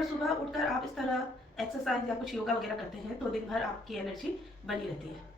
अगर सुबह उठकर आप इस तरह एक्सरसाइज या कुछ योगा वगैरह करते हैं तो दिन भर आपकी एनर्जी बनी रहती है।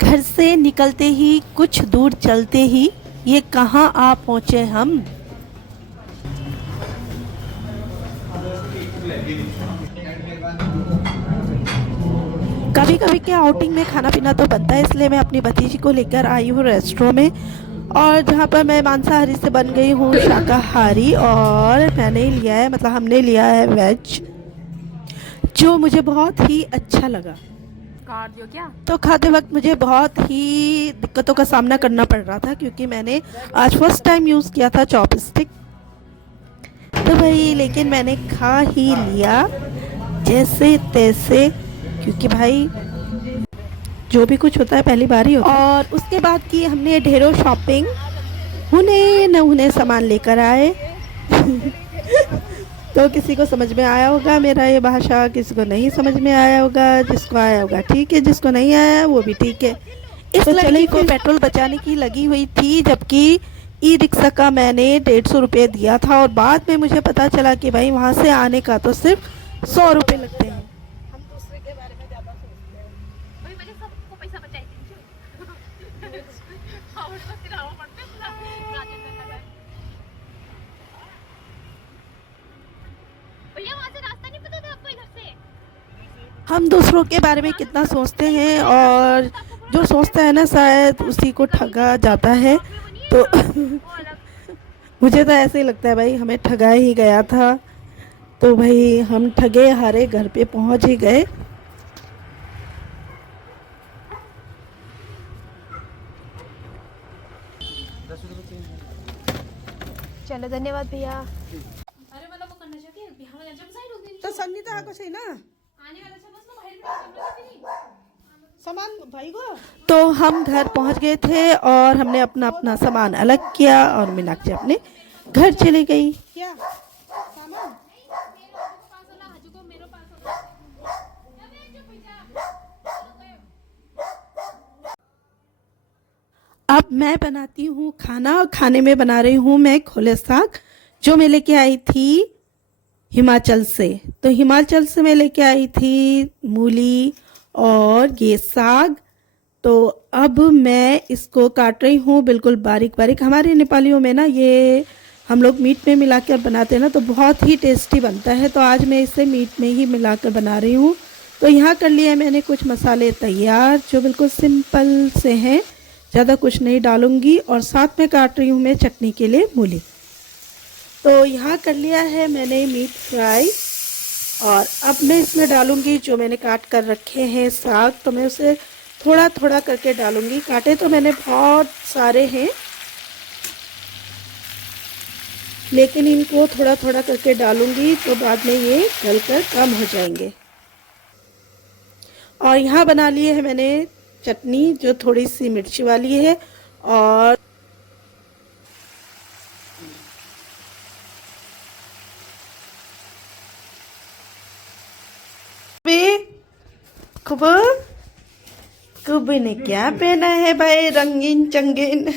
घर से निकलते ही कुछ दूर चलते ही ये कहाँ आ पहुँचे हम। कभी कभी क्या आउटिंग में खाना पीना तो बनता है, इसलिए मैं अपनी भतीजी को लेकर आई हूँ रेस्टोरेंट में, और जहाँ पर मैं मांसाहारी से बन गई हूँ शाकाहारी, और मैंने लिया है, मतलब हमने लिया है वेज, जो मुझे बहुत ही अच्छा लगा। कार्डियो क्या? तो खाते वक्त मुझे बहुत ही दिक्कतों का सामना करना पड़ रहा था, क्योंकि मैंने आज फर्स्ट टाइम यूज़ किया था चॉपस्टिक। तो भाई लेकिन मैंने खा ही लिया जैसे तैसे, क्योंकि भाई जो भी कुछ होता है पहली बार ही होता है। और उसके बाद की हमने ढेरों शॉपिंग, उन्हें न उन्हें सामान लेकर आए। तो किसी को समझ में आया होगा मेरा ये भाषा, किसी को नहीं समझ में आया होगा, जिसको आया होगा ठीक है, जिसको नहीं आया वो भी ठीक है। इस लड़की को पेट्रोल बचाने की लगी हुई थी, जबकि ई रिक्शा का मैंने 150 रुपये दिया था, और बाद में मुझे पता चला कि भाई वहाँ से आने का तो सिर्फ 100 रुपये लगते हैं। हम दूसरे के बारे में ज़्यादा सोचते हैं। वही वजह सबको पैसा बचाई थी। और तो तिलावा पड़ते पूरा राजेंद्र नगर। भैया वहाँ से रास्ता नहीं पता था आपको इधर से? हम दूसरों के बारे में कितना सोचते हैं, और जो सोचता है ना शायद उसी को ठगा जाता है। तो मुझे तो ऐसे ही लगता है भाई हमें ठगा ही गया था। तो भाई हम ठगे हारे घर पे पहुंच ही गए। चलो धन्यवाद भैया। अरे मला वो करना चाहिए कि बिहार में जब साइड होती तो संगीता को सही ना आने वाला सब बस बाहर में सामान भाई को। तो हम घर पहुंच गए थे, और हमने अपना अपना सामान अलग किया, और मीनाक्षी अपने घर चली गई। क्या सामान? अब मैं बनाती हूँ खाना, और खाने में बना रही हूँ मैं खोले साग, जो मैं लेके आई थी हिमाचल से। तो हिमाचल से मैं लेके आई थी मूली और ये साग। तो अब मैं इसको काट रही हूँ बिल्कुल बारीक बारीक। हमारे नेपालियों में ना ये हम लोग मीट में मिलाकर बनाते हैं ना, तो बहुत ही टेस्टी बनता है। तो आज मैं इसे मीट में ही मिलाकर बना रही हूँ। तो यहाँ कर लिया मैंने कुछ मसाले तैयार, जो बिल्कुल सिंपल से हैं, ज़्यादा कुछ नहीं डालूँगी। और साथ में काट रही हूँ मैं चटनी के लिए मूली। तो यहाँ कर लिया है मैंने मीट फ्राई, और अब मैं इसमें डालूँगी जो मैंने काट कर रखे हैं साग। तो मैं उसे थोड़ा थोड़ा करके डालूँगी। काटे तो मैंने बहुत सारे हैं, लेकिन इनको थोड़ा थोड़ा करके डालूँगी, तो बाद में ये गल कर कम हो जाएंगे। और यहाँ बना लिए है मैंने चटनी, जो थोड़ी सी मिर्ची वाली है, और कुबू कुबू ने क्या पहना है भाई, रंगीन चंगीन।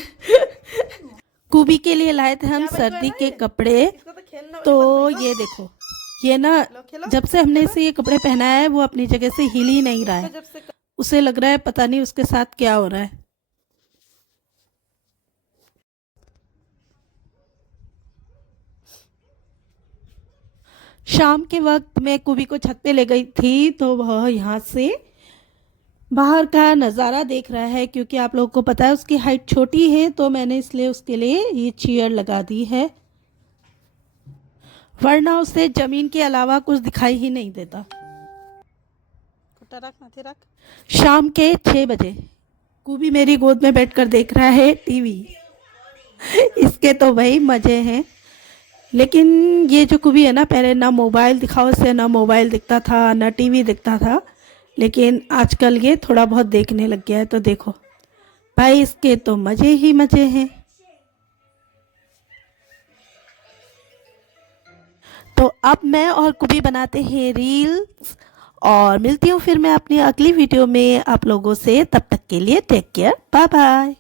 कुबी के लिए लाए थे हम सर्दी के कपड़े। तो ये देखो, ये ना जब से हमने इसे ये कपड़े पहनाया है वो अपनी जगह से हिल ही नहीं रहा है। उसे लग रहा है पता नहीं उसके साथ क्या हो रहा है। शाम के वक्त मैं कुबी को छत पे ले गई थी तो वह यहाँ से बाहर का नज़ारा देख रहा है, क्योंकि आप लोगों को पता है उसकी हाइट छोटी है तो मैंने इसलिए उसके लिए ये चेयर लगा दी है, वरना उसे ज़मीन के अलावा कुछ दिखाई ही नहीं देता। शाम के 6 बजे कुबी मेरी गोद में बैठकर देख रहा है टीवी। इसके तो भाई मज़े हैं। लेकिन ये जो कुबी है ना, पहले ना मोबाइल दिखाओ से ना मोबाइल दिखता था ना टीवी दिखता था, लेकिन आजकल ये थोड़ा बहुत देखने लग गया है। तो देखो भाई, इसके तो मज़े ही मज़े हैं। तो अब मैं और कुबी बनाते हैं रील्स, और मिलती हूँ फिर मैं अपनी अगली वीडियो में आप लोगों से। तब तक के लिए टेक केयर, बाय बाय।